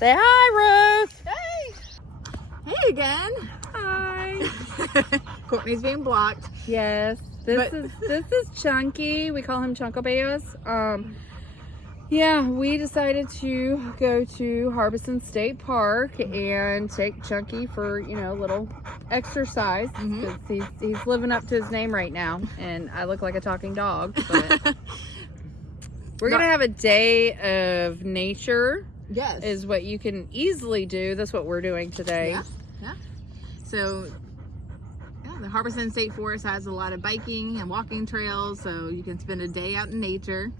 Say hi, Ruth. Hey again. Hi. Courtney's being blocked. Yes. This is Chunky. We call him Chunko Bears. Yeah, we decided to go to Harbison State Park and take Chunky for, a little exercise because he's living up to his name right now, and I look like a talking dog. But we're gonna have a day of nature. Yes. Is what you can easily do. That's what we're doing today. Yeah. So, the Harbison State Forest has a lot of biking and walking trails, so you can spend a day out in nature.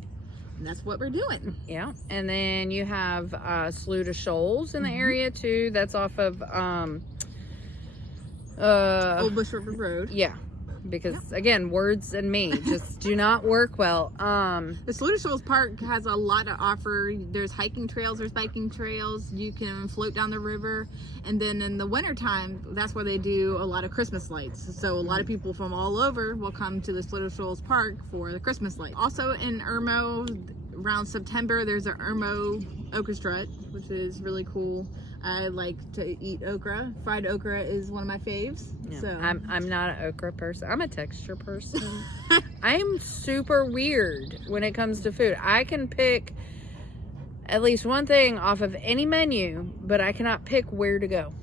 And that's what we're doing. Yeah. And then you have Slough to Shoals in the area too. That's off of Old Bush River Road. Yeah. Because again, words and me just do not work well. The Slough to Shoals Park has a lot to offer. There's hiking trails, there's biking trails. You can float down the river. And then in the wintertime, that's where they do a lot of Christmas lights. So a lot of people from all over will come to the Slough to Shoals Park for the Christmas light. Also in Irmo, around September, there's an Irmo okra strut, which is really cool. I like to eat okra. Fried okra is one of my faves. Yeah. So I'm not an okra person. I'm a texture person. I am super weird when it comes to food. I can pick at least one thing off of any menu, but I cannot pick where to go.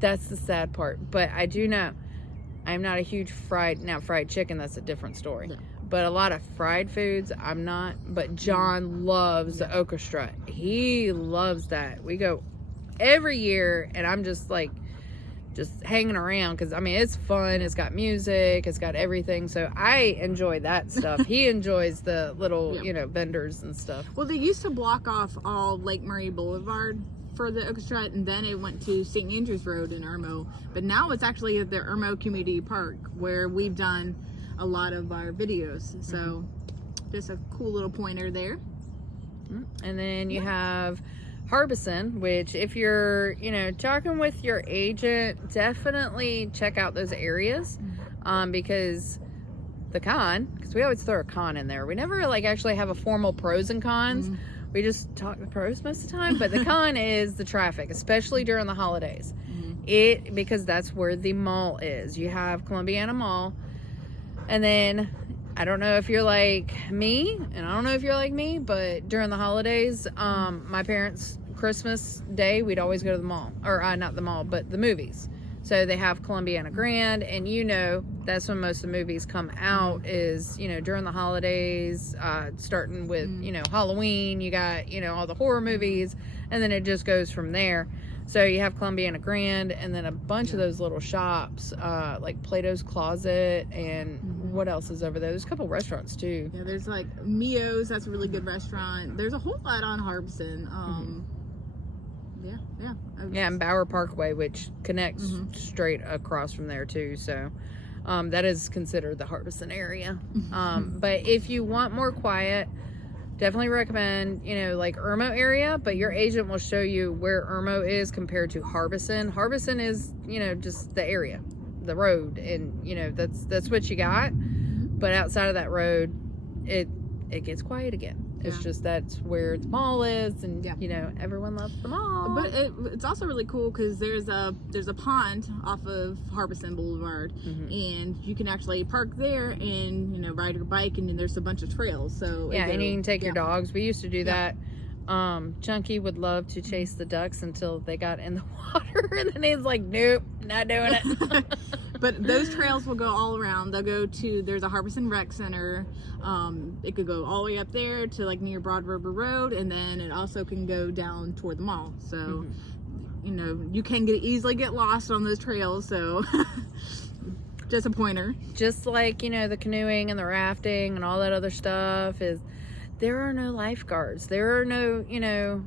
That's the sad part. But I do know I'm not a huge fried chicken, that's a different story. Yeah. But a lot of fried foods, I'm not. But John loves the okra strut. He loves that. We go every year, and I'm just hanging around because, it's fun. It's got music. It's got everything. So I enjoy that stuff. He enjoys the little, vendors and stuff. Well, they used to block off all Lake Murray Boulevard for the okra strut, and then it went to St. Andrews Road in Irmo. But now it's actually at the Irmo Community Park where we've done a lot of our videos. So just a cool little pointer there. And then you have Harbison, which if you're talking with your agent, definitely check out those areas, because because we always throw a con in there. We never actually have a formal pros and cons. We just talk the pros most of the time, but the con is the traffic, especially during the holidays. Because that's where the mall is. You have Columbiana Mall. And then, I don't know if you're like me, and I don't know if you're like me, but during the holidays, my parents' Christmas Day, we'd always go to the mall. Or, not the mall, but the movies. So, they have Columbiana Grand, and that's when most of the movies come out is, during the holidays, starting with, Halloween, you got, all the horror movies, and then it just goes from there. So you have Columbiana Grand, and then a bunch of those little shops, like Plato's Closet, and what else is over there? There's a couple restaurants too. Yeah, there's like Mio's, that's a really good restaurant. There's a whole lot on Harbison. Yeah, and Bower Parkway, which connects straight across from there too. So that is considered the Harbison area. But if you want more quiet, definitely recommend, like Irmo area, but your agent will show you where Irmo is compared to Harbison. Harbison is, just the area, the road, and, that's what you got. But outside of that road, it gets quiet again. It's just that's where the mall is, and, everyone loves the mall. But it's also really cool because there's a pond off of Harbison Boulevard, and you can actually park there and ride your bike, and then there's a bunch of trails. So and you can take your dogs. We used to do that. Chunky would love to chase the ducks until they got in the water, and then he's like, nope, not doing it. But those trails will go all around. They'll go to, there's a Harbison Rec Center. It could go all the way up there to near Broad River Road, and then it also can go down toward the mall. So, you can easily get lost on those trails. So, just a pointer. Just like, the canoeing and the rafting and all that other stuff is, there are no lifeguards. There are no,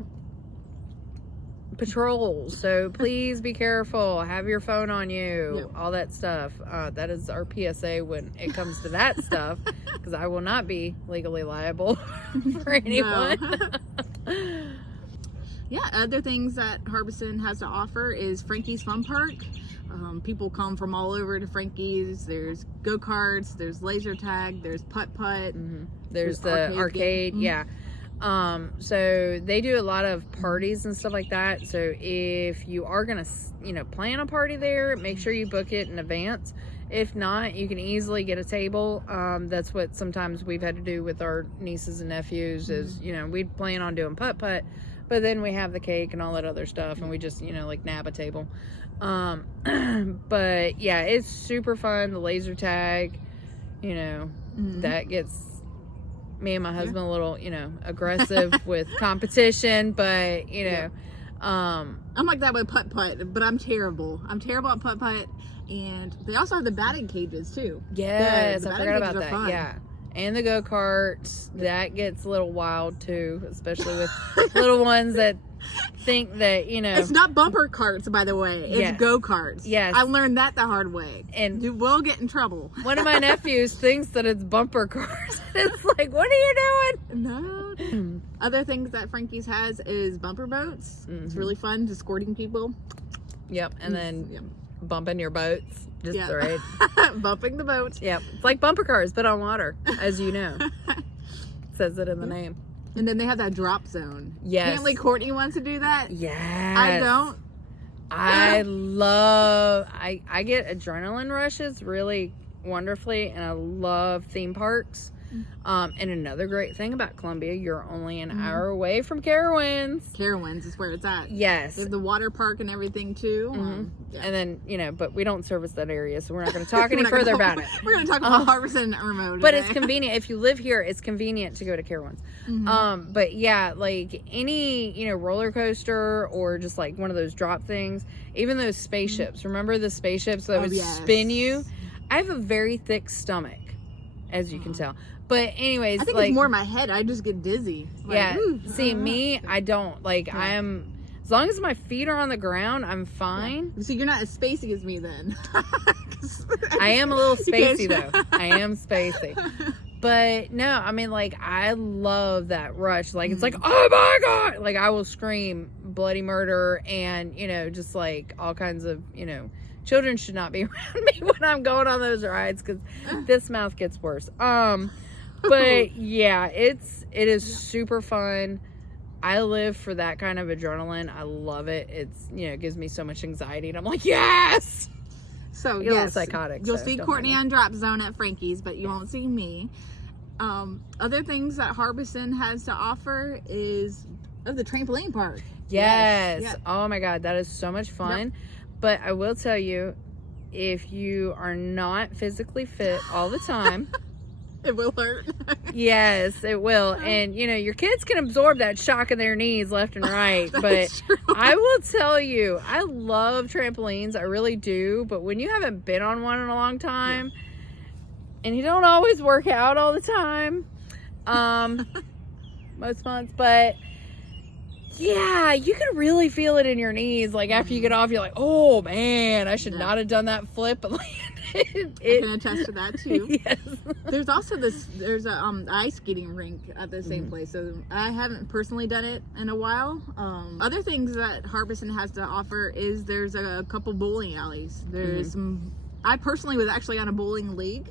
patrols. So please be careful. Have your phone on you. All that stuff. That is our PSA when it comes to that stuff, because I will not be legally liable for anyone. Yeah, other things that Harbison has to offer is Frankie's Fun Park. People come from all over to Frankie's. There's go-karts, there's laser tag, there's putt-putt. There's the arcade. Yeah. So they do a lot of parties and stuff like that. So if you are gonna, plan a party there, make sure you book it in advance. If not, you can easily get a table. That's what sometimes we've had to do with our nieces and nephews is, we plan on doing putt-putt, but then we have the cake and all that other stuff, and we just, like nab a table. But yeah, it's super fun. The laser tag, that gets me and my husband a little, aggressive with competition, but, I'm like that with putt-putt, but I'm terrible. I'm terrible at putt-putt. And they also have the batting cages too. Yes, the I forgot about are that. fun. Yeah. And the go-karts, that gets a little wild too, especially with little ones that think that, It's not bumper carts, by the way. It's go-karts. Yes. I learned that the hard way. And you will get in trouble. One of my nephews thinks that it's bumper cars. It's like, what are you doing? No. Other things that Frankie's has is bumper boats. It's really fun, just escorting people. Yep. And then bumping your boats. Just right. Bumping the boats. Yep. It's like bumper cars, but on water, as you know. It says it in the name. And then they have that drop zone. Yes. Apparently Courtney wants to do that. Yes. I don't. I get adrenaline rushes really wonderfully, and I love theme parks. And another great thing about Columbia, you're only an hour away from Carowinds. Carowinds is where it's at. Yes. They have the water park and everything too. And then, but we don't service that area, so we're not going to talk any further about it. We're going to talk about Harbison and Irmo today. But it's convenient. If you live here, it's convenient to go to Carowinds. But yeah, like any, roller coaster or just like one of those drop things, even those spaceships. Remember the spaceships that would spin you? I have a very thick stomach, as you can tell. But anyways, I think it's more my head. I just get dizzy. Like, see, me, I don't. Like, I am, as long as my feet are on the ground, I'm fine. So you're not as spacey as me then. I am a little spacey, though. I am spacey. But no, I mean, like, I love that rush. Like, it's like, oh my God! Like, I will scream bloody murder and, just like all kinds of, children should not be around me when I'm going on those rides because this mouth gets worse. But yeah, it is super fun. I live for that kind of adrenaline. I love it. It's, it gives me so much anxiety and I'm like, yes! So yes, psychotic. You'll see Courtney on Drop Zone at Frankie's, but you won't see me. Other things that Harbison has to offer is the trampoline park. Yes. Yep. Oh my God, that is so much fun. Yep. But I will tell you, if you are not physically fit all the time, it will hurt. Yes, it will. And, your kids can absorb that shock in their knees left and right. But I will tell you, I love trampolines. I really do. But when you haven't been on one in a long time, and you don't always work out all the time, most months, but yeah, you can really feel it in your knees. Like after you get off, you're like, oh man, I should not have done that flip and landed. I can attest to that too. Yes. There's also there's a ice skating rink at the same place. So I haven't personally done it in a while. Other things that Harbison has to offer is there's a couple bowling alleys. There's some. I personally was actually on a bowling league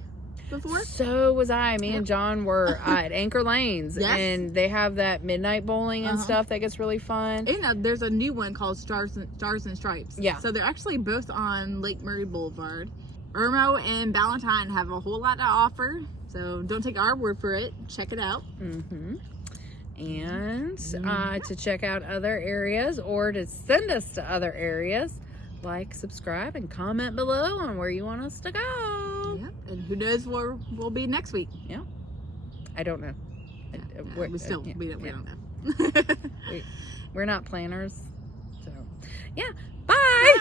before. So was I. Me and John were at Anchor Lanes, and they have that midnight bowling and stuff that gets really fun. And there's a new one called Stars and Stripes. Yeah. So they're actually both on Lake Murray Boulevard. Irmo and Valentine have a whole lot to offer, so don't take our word for it. Check it out. And to check out other areas or to send us to other areas, like, subscribe, and comment below on where you want us to go. Yeah, and who knows where we'll be next week. Yeah, I don't know. We don't know. We're not planners. So, yeah.